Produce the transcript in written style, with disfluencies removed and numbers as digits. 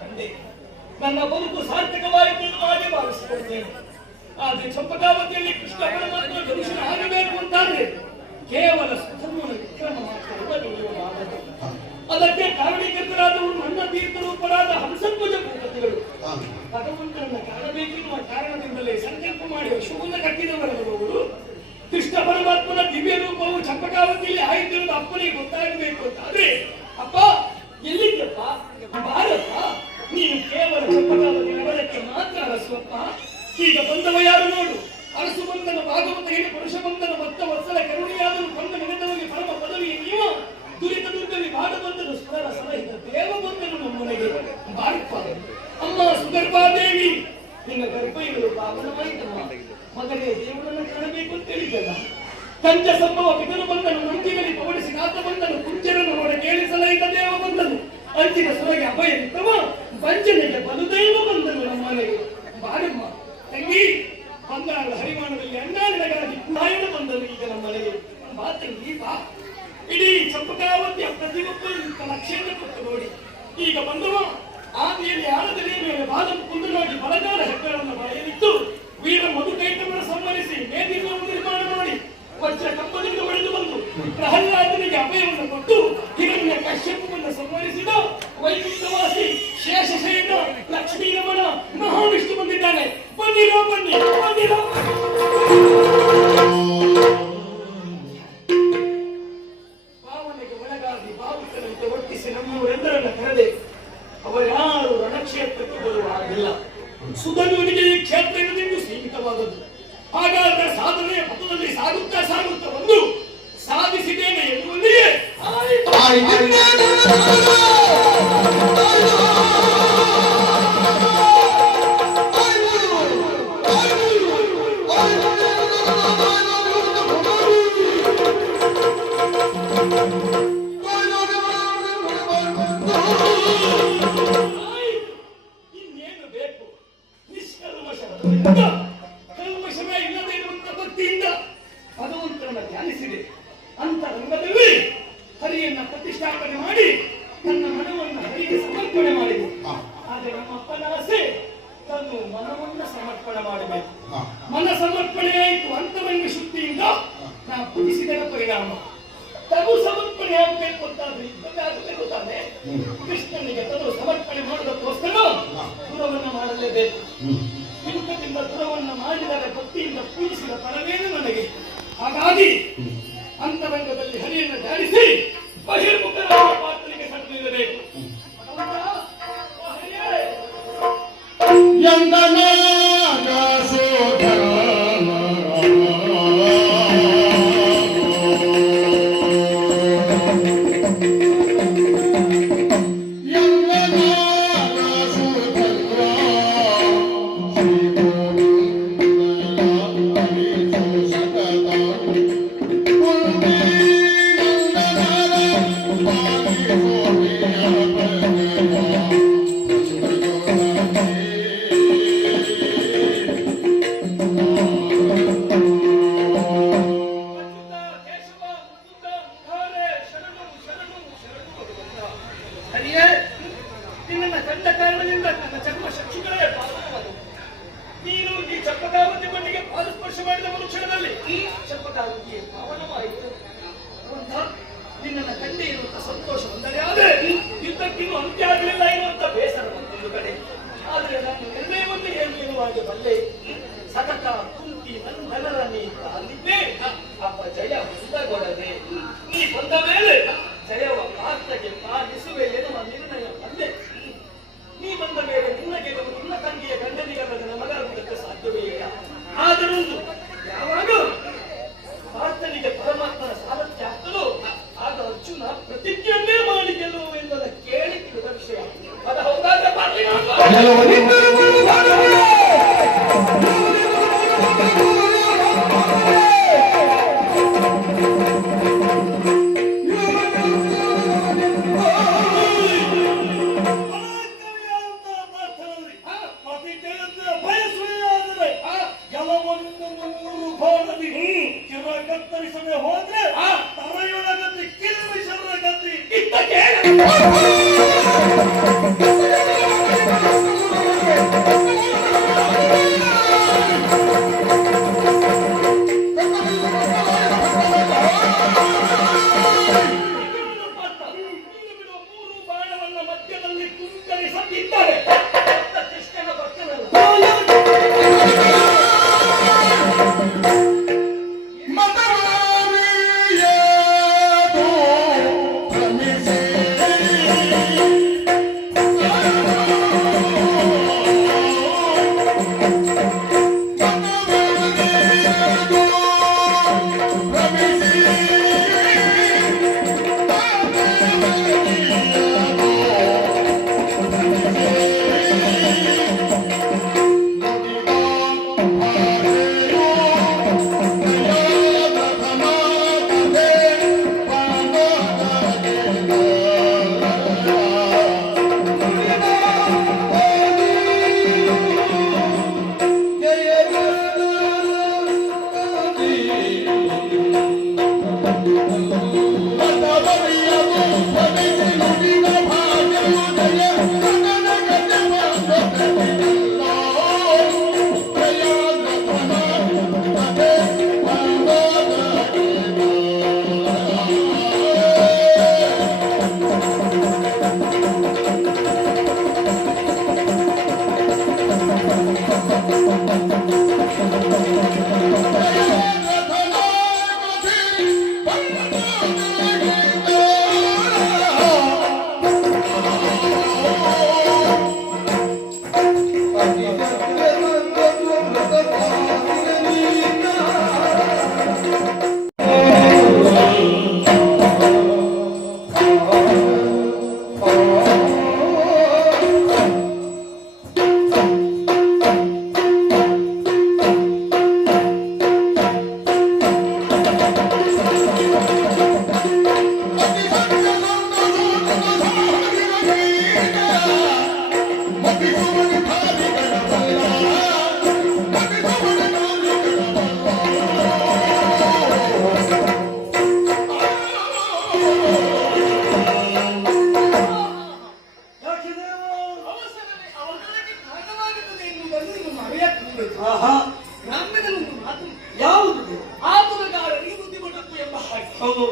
ಕಂಡೆ. ನನ್ನ ಬದುಕು ಸಾರ್ಥಕವಾಯಿತು ಎಂದು ಹಾಗೆ ಭಾವಿಸಿಕೊಳ್ತೇನೆ. ಆದ್ರೆ ಚಂಪಕಾವತಿಯಲ್ಲಿ ಕೃಷ್ಣ ಪರಮಾತ್ಮ ಧನುಷನ ಆಗಬೇಕು ಅಂತಾದ್ರೆ ಕೇವಲ ಸುಧರ್ಮನ ವಿಕ್ರಮ ಮಾತ್ರ ನಡೆಯುವುದಾಗದು. ಅದಕ್ಕೆ ಕಾರಣೀಕರ್ತರಾದವರು ನನ್ನ ತೀರ್ಥರೂಪರಾದ ಹಂಸಧ್ವಜ ಭೂಪತಿಗಳು. ಭಗವಂತನನ್ನ ಕಾಣಬೇಕೆನ್ನುವ ಕಾರಣದಿಂದಲೇ ಸಂಕಲ್ಪ ಮಾಡಿ ಅಶುಭವನ್ನು ಕಟ್ಟಿದವರವರು. ಕೃಷ್ಣ ಪರಮಾತ್ಮನ ದಿವ್ಯ ರೂಪವು ಚಂಪಕಾವತಿಯಲ್ಲಿ ಆಯಿತು ಅಪ್ಪನಿಗೆ ಗೊತ್ತಾಗಬೇಕು ಅಂತಾದ್ರೆ, ಅಪ್ಪ ಎಲ್ಲಿದ್ದಪ್ಪ ಬಾರಪ್ಪ, ನೀನು ಕೇವಲ ಚಂಪಕಾವತಿ ನಗರಕ್ಕೆ ಮಾತ್ರ ಅರಸುವಪ್ಪ. ಈಗ ಬಂದವ ಯಾರು ನೋಡು. ಅರಸು ಬಂದನ ಭಾಗವತ ಹೇಳಿ ಪುರುಷಬಂಧನ ಭಕ್ತ ವತ್ಸಲ ಕರುಣಿಯಾದನು ಬಂದ ನೆನೆದವನಿಗೆ ಪರಮ ಪದವಿ ನೀವ ದುರಿತ ದುರ್ಗವಿ ಬಾಡ ಬಂದನು ಸುರರ ಸಲಹಿದ ದೇವ ಬಂದನು ನಮ್ಮನೆಗೆ ಬಾರಪ್ಪ. ಅಮ್ಮ ಸುಗರ್ಭಾದೇವಿ, ನಿನ್ನ ಗರ್ಭ ಇರಲು ಪಾವನವಾಯಿತಮ್ಮ. ಮಗನೇ ದೇವರನ್ನು ಕಾಣಬೇಕು ಅಂತ ಹೇಳಿದ್ದಲ್ಲ. ಕಂಚ ಸಂಭವ ಪಿತನು ಬಂದನು, ನಂದಿನಲ್ಲಿ ಪವಡಿಸಿ ನಾಥ ಬಂದನು, ಕುಂಚರನ್ನು ನೋಡ ಕೇಳಿಸಲೈದ ದೇವ ಬಂದನು. ಅಂಚಿನ ಸೊರಗೆ ಅಭಯ ನಿತ್ತವ, ವಂಚನೆಗೆ ಬಲುದೈವ ಬಂದನು ನಮ್ಮನೆಗೆ ಬಾರಮ್ಮ. ತಂಗಿ, ಬಂಗಾರದ ಹರಿಮಾಣದಲ್ಲಿ ಅಣ್ಣಾಡಿನಗಾಗಿ ನಾಯಣ ಬಂದನು ಈಗ ನಮ್ಮನೆಗೆ ಬಾ ತಂಗಿ ಬಾ. ಇಡೀ ಚಂಪಕಾವತಿಯ ಪ್ರತಿಯೊಬ್ಬರು ಲಕ್ಷ್ಯವನ್ನು ಕೊಟ್ಟು ನೋಡಿ. ಈಗ ಬಂದವ ಆದಿಯಲ್ಲಿ ಆಳದಲ್ಲಿ ಮೇಲೆ ಬಾಲ ಕುಂದನಾಗಿ ಬಲಗಾಲ ಹೆಕ್ಕಳನ್ನು ಬರೆಯಲಿತ್ತು. ವೀರ ಮಧುಕೈಟವನ್ನು ಸಂಹರಿಸಿ ಮೇದಿನವನ್ನು ನಿರ್ಮಾಣ ಮಾಡಿ ವಜ್ರ ಕಂಬದಿಂದ ಹೊಡೆದು ಬಂದು ಪ್ರಹ್ಲಾದನಿಗೆ ಅಭಯವನ್ನು ಕೊಟ್ಟು ಹಿರಣ್ಯ ಕಶ್ಯಪವನ್ನು ಸಂಹರಿಸಿದ ವೈಕುಂಠವಾಸಿ ಶೇಷಶಯನ ಲಕ್ಷ್ಮೀ ರಮಣ ಮಹಾವಿಷ್ಣು ಬಂದಿದ್ದಾನೆ. ಬಂದಿರೋ ಬನ್ನಿ ಬಂದಿರೋ. ಭಾವನೆಗೆ ಒಳಗಾಗಿ ಭಾವುಕರಂತೆ ಒಟ್ಟಿಸಿ ನಮ್ಮವರೆಲ್ಲರನ್ನ ಕರೆದೆ. ಅವರ್ಯಾರು ರಣಕ್ಷೇತ್ರಕ್ಕೆ ಬರುವ ಹಾಗಿಲ್ಲ. ಸುಧನುವಿನಿಗೆ ಈ ಕ್ಷೇತ್ರ ಇರುವುದೆಂದು ಸೀಮಿತವಾದದ್ದು. ಹಾಗಾದರೆ ಸಾಧನೆಯ ಪಥದಲ್ಲಿ ಸಾಗುತ್ತಾ ಸಾಗುತ್ತಾ ಬಂದು ಸಾಧಿಸಿದ್ದೇನೆ ಎನ್ನುವಲ್ಲಿಯೇ ಇನ್ನೇನು ಬೇಕು? ಕಲ್ಮಶವೇ ಇಲ್ಲದೆ ಇರುವಂತ ಭಕ್ತಿಯಿಂದ ಭಗವಂತನನ್ನ ಧ್ಯಾನಿಸಿದೆ. ಅಂತರಂಗದಲ್ಲಿ ಹರಿಯನ್ನ ಪ್ರತಿಷ್ಠಾಪನೆ ಮಾಡಿ ತನ್ನ ಮನವನ್ನು ಹರಿಗೆ ಸಮರ್ಪಣೆ ಮಾಡಿದೆ. ಆದರೆ ನಮ್ಮ ಅಪ್ಪನ ಆಸೆ ತನ್ನ ಮನವನ್ನ ಸಮರ್ಪಣೆ ಮಾಡಬೇಕು. ಮನ ಸಮರ್ಪಣೆ ಆಯಿತು. ಅಂತರಂಗ ಶುದ್ಧಿಯಿಂದ ನಾ ಪೂಜಿಸಿದ ಪರಿಣಾಮ ತನು ಸಮರ್ಪಣೆ ಆಗಬೇಕು ಅಂತಾದ್ರೆ ಇಬ್ಬರೇ ಆಗಬೇಕು ತಾನೆ. ಕೃಷ್ಣನಿಗೆ ತನು ಸಮರ್ಪಣೆ ಮಾಡೋದಕ್ಕೋಸ್ಕರ ಗುರುವನ್ನ ಮಾಡಲೇಬೇಕು. ಇಂಥದಿಂದ ಗುರುವನ್ನ ಮಾಡಿದರೆ ಭಕ್ತಿಯಿಂದ ಪೂಜಿಸಿದ ಫಲವೇನು ನನಗೆ. ಹಾಗಾಗಿ ಅಂತರಂಗದಲ್ಲಿ ಹರಿಯನ್ನು ಧ್ಯಾನಿಸಿ ಬಹಿರ್ಮುಖರಾದ ಪಾತ್ರರಿಗೆ ಸಣ್ಣಿರಬೇಕು. ಹೋದ್ರೆ ತುಂಬಿದರೆ ಸತ್ತಿದ್ದಾರೆ ಕೃಷ್ಣನ ಭಕ್ತನಲ್ಲ. ಗ್ರಾಮ್ಯದಲ್ಲಿ ಒಂದು ಮಾತು ಯಾವುದು? ಆತುರಗಾರರಿಗೆ ಬುದ್ಧಿ ಕೊಟ್ಟದ್ದು ಎಂಬ ಹಾಗೆ. ಹೌದು.